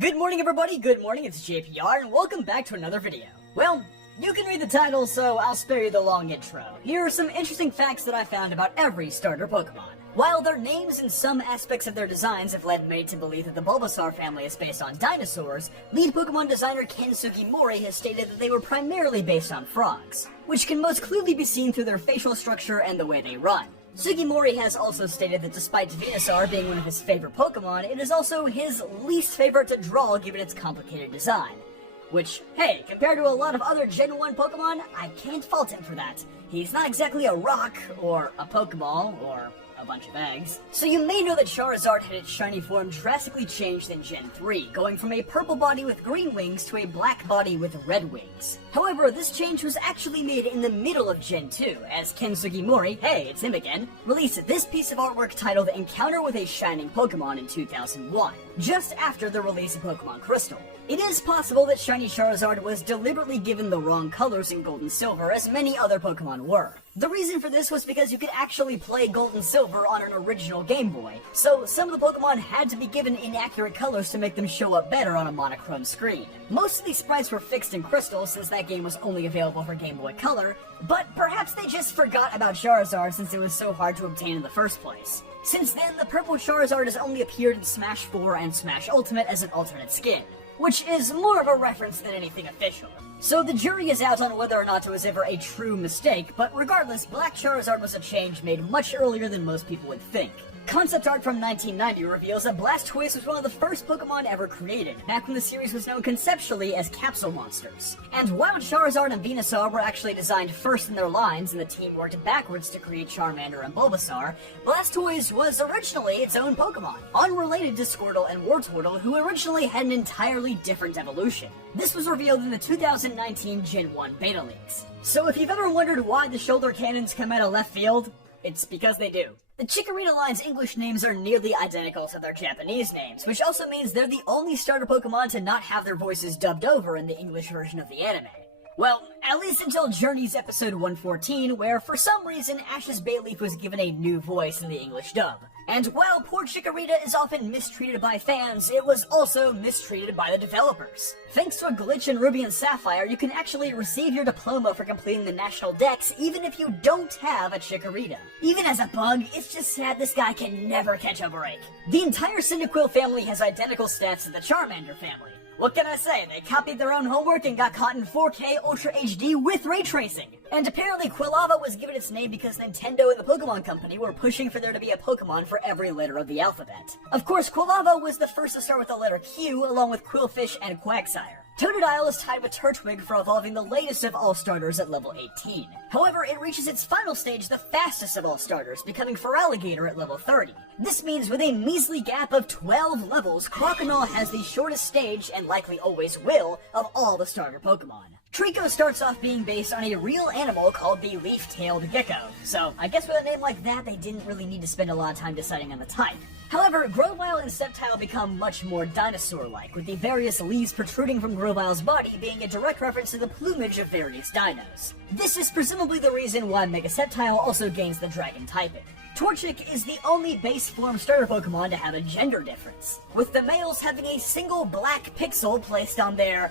Good morning everybody, good morning, it's JPR, and welcome back to another video. Well, you can read the title, so I'll spare you the long intro. Here are some interesting facts that I found about every starter Pokemon. While their names and some aspects of their designs have led many to believe that the Bulbasaur family is based on dinosaurs, lead Pokemon designer Ken Sugimori has stated that they were primarily based on frogs, which can most clearly be seen through their facial structure and the way they run. Sugimori has also stated that despite Venusaur being one of his favorite Pokemon, it is also his least favorite to draw given its complicated design. Which, hey, compared to a lot of other Gen 1 Pokemon, I can't fault him for that. He's not exactly a rock, or a Pokeball, or a bunch of eggs. So you may know that Charizard had its shiny form drastically changed in Gen 3, going from a purple body with green wings to a black body with red wings. However, this change was actually made in the middle of Gen 2, as Ken Sugimori, hey, it's him again, released this piece of artwork titled Encounter with a Shining Pokemon in 2001, just after the release of Pokemon Crystal. It is possible that Shiny Charizard was deliberately given the wrong colors in Gold and Silver, as many other Pokemon were. The reason for this was because you could actually play Gold and Silver on an original Game Boy, so some of the Pokemon had to be given inaccurate colors to make them show up better on a monochrome screen. Most of these sprites were fixed in Crystal since that game was only available for Game Boy Color, but perhaps they just forgot about Charizard since it was so hard to obtain in the first place. Since then, the purple Charizard has only appeared in Smash 4 and Smash Ultimate as an alternate skin, which is more of a reference than anything official. So the jury is out on whether or not it was ever a true mistake, but regardless, Black Charizard was a change made much earlier than most people would think. Concept art from 1990 reveals that Blastoise was one of the first Pokemon ever created, back when the series was known conceptually as capsule monsters. And while Charizard and Venusaur were actually designed first in their lines and the team worked backwards to create Charmander and Bulbasaur, Blastoise was originally its own Pokemon, unrelated to Squirtle and Wartortle, who originally had an entirely different evolution. This was revealed in the 2019 Gen 1 beta leaks. So if you've ever wondered why the shoulder cannons come out of left field, it's because they do. The Chikorita line's English names are nearly identical to their Japanese names, which also means they're the only starter Pokemon to not have their voices dubbed over in the English version of the anime. Well, at least until Journey's episode 114, where for some reason Ash's Bayleaf was given a new voice in the English dub. And while poor Chikorita is often mistreated by fans, it was also mistreated by the developers. Thanks to a glitch in Ruby and Sapphire, you can actually receive your diploma for completing the National Dex even if you don't have a Chikorita. Even as a bug, it's just sad this guy can never catch a break. The entire Cyndaquil family has identical stats to the Charmander family. What can I say? They copied their own homework and got caught in 4K Ultra HD with ray tracing. And apparently Quilava was given its name because Nintendo and the Pokemon Company were pushing for there to be a Pokemon for every letter of the alphabet. Of course, Quilava was the first to start with the letter Q, along with Quillfish and Quagsire. Totodile is tied with Turtwig for evolving the latest of all starters at level 18. However, it reaches its final stage the fastest of all starters, becoming Feraligatr at level 30. This means with a measly gap of 12 levels, Croconaw has the shortest stage, and likely always will, of all the starter Pokemon. Trico starts off being based on a real animal called the leaf-tailed gecko, so I guess with a name like that, they didn't really need to spend a lot of time deciding on the type. However, Grovyle and Sceptile become much more dinosaur-like, with the various leaves protruding from Grovyle's body being a direct reference to the plumage of various dinos. This is presumably the reason why Mega Sceptile also gains the dragon typing. Torchic is the only base form starter Pokemon to have a gender difference, with the males having a single black pixel placed on their,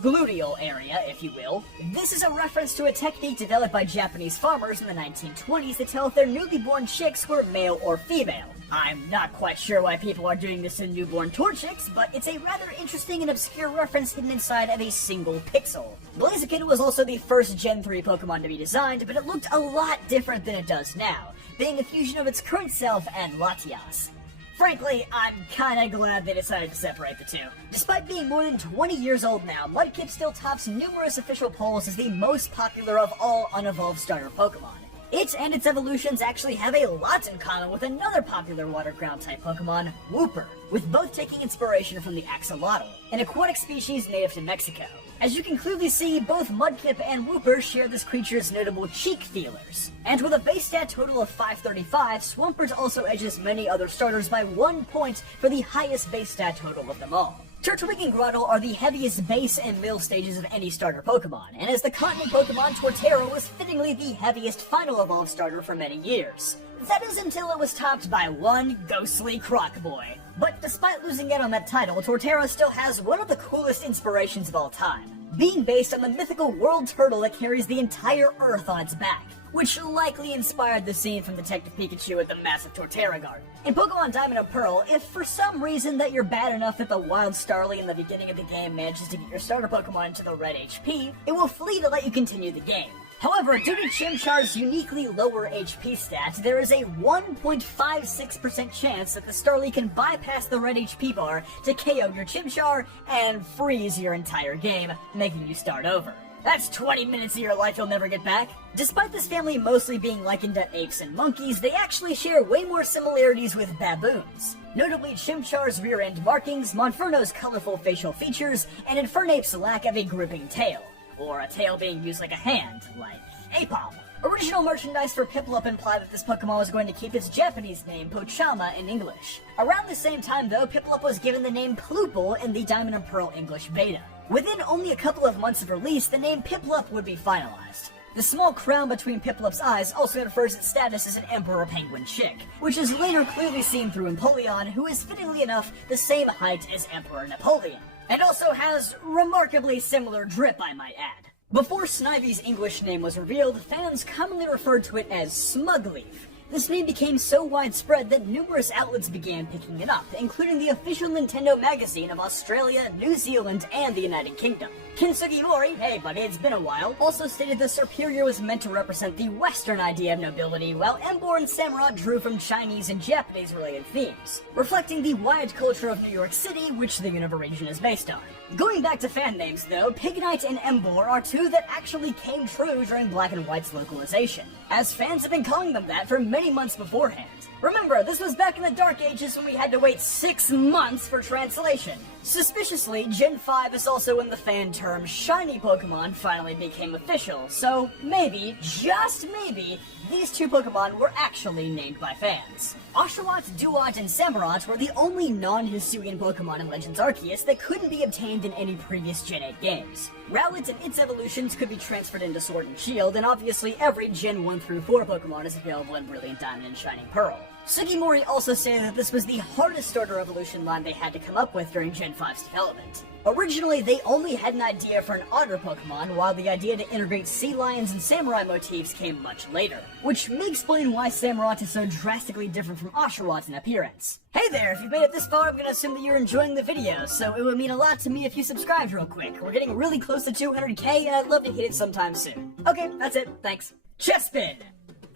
gluteal area, if you will. This is a reference to a technique developed by Japanese farmers in the 1920s to tell if their newly born chicks were male or female. I'm not quite sure why people are doing this in newborn Torchics, but it's a rather interesting and obscure reference hidden inside of a single pixel. Blaziken was also the first Gen 3 Pokemon to be designed, but it looked a lot different than it does now, being a fusion of its current self and Latias. Frankly, I'm kinda glad they decided to separate the two. Despite being more than 20 years old now, Mudkip still tops numerous official polls as the most popular of all unevolved starter Pokemon. It and its evolutions actually have a lot in common with another popular water-ground type Pokemon, Wooper, with both taking inspiration from the axolotl, an aquatic species native to Mexico. As you can clearly see, both Mudkip and Wooper share this creature's notable cheek feelers. And with a base stat total of 535, Swampert also edges many other starters by 1 point for the highest base stat total of them all. Turtwig and Grottle are the heaviest base and middle stages of any starter Pokemon, and as the continent Pokemon, Torterra was fittingly the heaviest final evolved starter for many years. That is until it was topped by one ghostly Croc Boy. But despite losing out on that title, Torterra still has one of the coolest inspirations of all time, being based on the mythical world turtle that carries the entire Earth on its back, which likely inspired the scene from Detective Pikachu at the massive Torterra Garden. In Pokemon Diamond and Pearl, if for some reason that you're bad enough that the Wild Starly in the beginning of the game manages to get your starter Pokemon into the red HP, it will flee to let you continue the game. However, due to Chimchar's uniquely lower HP stat, there is a 1.56% chance that the Starly can bypass the red HP bar to KO your Chimchar and freeze your entire game, making you start over. That's 20 minutes of your life you'll never get back. Despite this family mostly being likened to apes and monkeys, they actually share way more similarities with baboons. Notably Chimchar's rear end markings, Monferno's colorful facial features, and Infernape's lack of a gripping tail, or a tail being used like a hand, like Apom. Original merchandise for Piplup implied that this Pokemon was going to keep its Japanese name Pochama in English. Around the same time though, Piplup was given the name Plupal in the Diamond and Pearl English beta. Within only a couple of months of release, the name Piplup would be finalized. The small crown between Piplup's eyes also confers its status as an Emperor Penguin chick, which is later clearly seen through Empoleon, who is fittingly enough the same height as Emperor Napoleon, and also has remarkably similar drip, I might add. Before Snivy's English name was revealed, fans commonly referred to it as Smugleaf. This name became so widespread that numerous outlets began picking it up, including the official Nintendo magazine of Australia, New Zealand, and the United Kingdom. Kintsugi Mori, hey buddy, it's been a while, also stated the Serperior was meant to represent the Western idea of nobility, while Emboar and Samurott drew from Chinese and Japanese related themes, reflecting the wide culture of New York City, which the Unova region is based on. Going back to fan names though, Pignite and Emboar are two that actually came true during Black and White's localization, as fans have been calling them that for many months beforehand. Remember, this was back in the Dark Ages when we had to wait 6 months for translation. Suspiciously, Gen 5 is also when the fan term Shiny Pokemon finally became official, so maybe, just maybe, these two Pokemon were actually named by fans. Oshawott, Duat, and Samurott were the only non-Hisuian Pokemon in Legends Arceus that couldn't be obtained in any previous Gen 8 games. Rowlet and its evolutions could be transferred into Sword and Shield, and obviously every Gen 1 through 4 Pokemon is available in Brilliant Diamond and Shining Pearl. Sugimori also stated that this was the hardest starter evolution line they had to come up with during Gen 5's development. Originally, they only had an idea for an otter Pokemon, while the idea to integrate sea lions and samurai motifs came much later, which may explain why Samurott is so drastically different from Oshawott in appearance. Hey there, if you've made it this far, I'm gonna assume that you're enjoying the video, so it would mean a lot to me if you subscribed real quick. We're getting really close to 200k, and I'd love to hit it sometime soon. Okay, that's it, thanks. Chespin!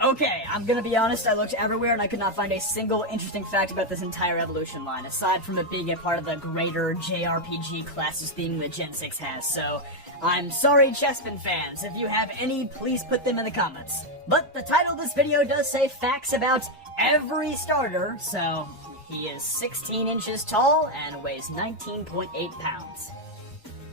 Okay, I'm gonna be honest, I looked everywhere and I could not find a single interesting fact about this entire evolution line, aside from it being a part of the greater JRPG classes theme that Gen 6 has, so I'm sorry Chespin fans, if you have any, please put them in the comments. But the title of this video does say facts about every starter, so he is 16 inches tall and weighs 19.8 pounds.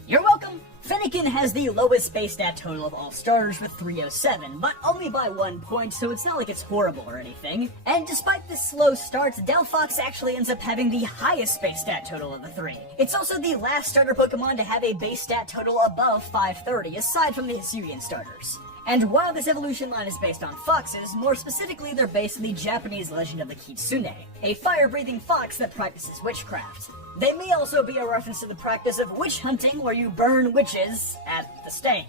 You're welcome! Fennekin has the lowest base stat total of all starters with 307, but only by 1 point, so it's not like it's horrible or anything. And despite this slow start, Delphox actually ends up having the highest base stat total of the three. It's also the last starter Pokemon to have a base stat total above 530, aside from the Hisuian starters. And while this evolution line is based on foxes, more specifically they're based on the Japanese legend of the Kitsune, a fire-breathing fox that practices witchcraft. They may also be a reference to the practice of witch hunting, where you burn witches at the stake.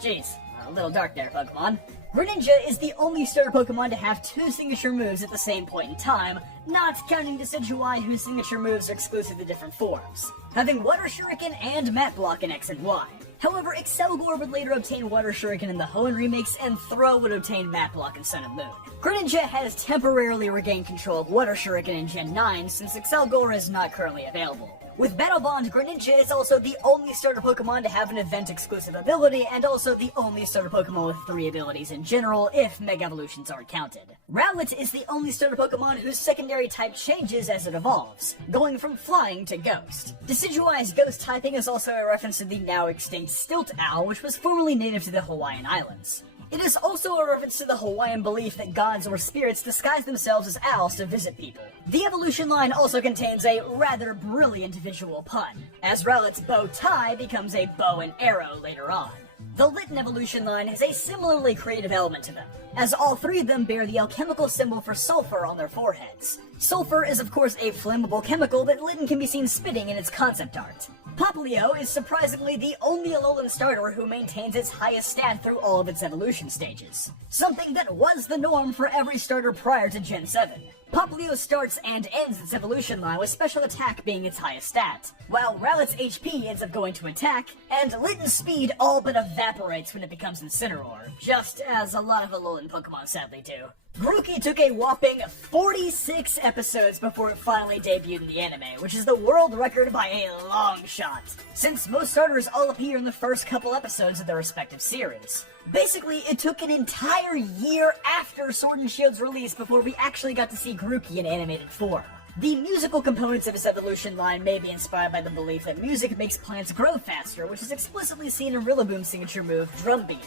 Jeez, a little dark there, Pokemon. Greninja is the only starter Pokemon to have 2 signature moves at the same point in time, not counting Decidueye, whose signature moves are exclusive to different forms, having Water Shuriken and Mat Block in X and Y. However, Excelgor would later obtain Water Shuriken in the Hoenn remakes, and Throh would obtain Mat Block in Sun and Moon. Greninja has temporarily regained control of Water Shuriken in Gen 9, since Excelgor is not currently available. With Battle Bond, Greninja is also the only starter Pokemon to have an event-exclusive ability, and also the only starter Pokemon with 3 abilities in general, if Mega Evolutions aren't counted. Rowlet is the only starter Pokemon whose secondary type changes as it evolves, going from Flying to Ghost. Decidueye's Ghost typing is also a reference to the now extinct Stilt Owl, which was formerly native to the Hawaiian Islands. It is also a reference to the Hawaiian belief that gods or spirits disguise themselves as owls to visit people. The evolution line also contains a rather brilliant visual pun, as Rowlett's bow tie becomes a bow and arrow later on. The Litten evolution line has a similarly creative element to them, as all three of them bear the alchemical symbol for sulfur on their foreheads. Sulfur is of course a flammable chemical that Litten can be seen spitting in its concept art. Popplio is surprisingly the only Alolan starter who maintains its highest stat through all of its evolution stages, something that was the norm for every starter prior to Gen 7. Popplio starts and ends its evolution line with special attack being its highest stat, while Rowlett's HP ends up going to attack, and Litten's speed all but evaporates when it becomes Incineroar, just as a lot of Alolan Pokemon sadly do. Grookey took a whopping 46 episodes before it finally debuted in the anime, which is the world record by a long shot, since most starters all appear in the first couple episodes of their respective series. Basically, it took an entire year after Sword and Shield's release before we actually got to see Grookey in animated form. The musical components of its evolution line may be inspired by the belief that music makes plants grow faster, which is explicitly seen in Rillaboom's signature move, drum beating.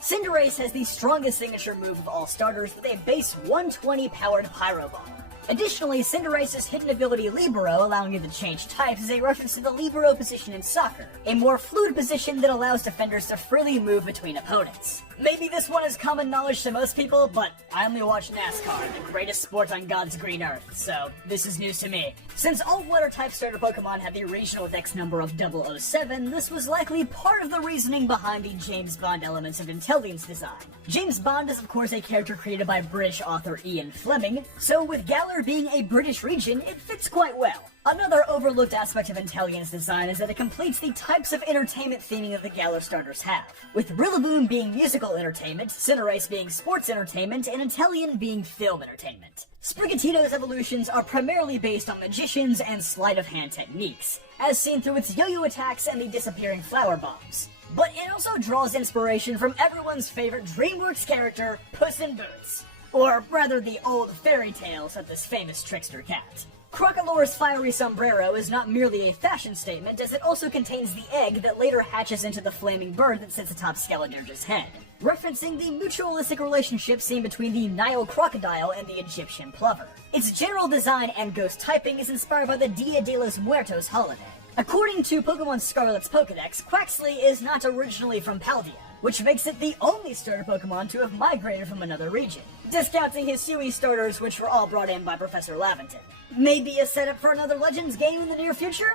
Cinderace has the strongest signature move of all starters with a base 120 powered Pyro Ball. Additionally, Cinderace's hidden ability Libero, allowing it to change types, is a reference to the Libero position in soccer, a more fluid position that allows defenders to freely move between opponents. Maybe this one is common knowledge to most people, but I only watch NASCAR, the greatest sport on God's green earth, so this is news to me. Since all water-type starter Pokemon have the regional dex number of 007, this was likely part of the reasoning behind the James Bond elements of Intellion's design. James Bond is of course a character created by British author Ian Fleming, so with Galar being a British region, it fits quite well. Another overlooked aspect of Intellion's design is that it completes the types of entertainment theming that the Galar starters have, with Rillaboom being musical entertainment, Cinderace being sports entertainment, and Inteleon being film entertainment. Sprigatito's evolutions are primarily based on magicians and sleight of hand techniques, as seen through its yo-yo attacks and the disappearing flower bombs. But it also draws inspiration from everyone's favorite DreamWorks character, Puss in Boots, or rather the old fairy tales of this famous trickster cat. Crocalore's fiery sombrero is not merely a fashion statement, as it also contains the egg that later hatches into the flaming bird that sits atop Skeledirge's head, referencing the mutualistic relationship seen between the Nile crocodile and the Egyptian plover. Its general design and ghost typing is inspired by the Dia de los Muertos holiday. According to Pokemon Scarlet's Pokedex, Quaxley is not originally from Paldea, which makes it the only starter Pokemon to have migrated from another region, discounting his Hisui starters, which were all brought in by Professor Laventon. Maybe a setup for another Legends game in the near future?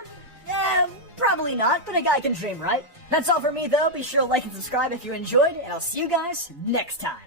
Probably not, but a guy can dream, right? That's all for me though, be sure to like and subscribe if you enjoyed, and I'll see you guys next time.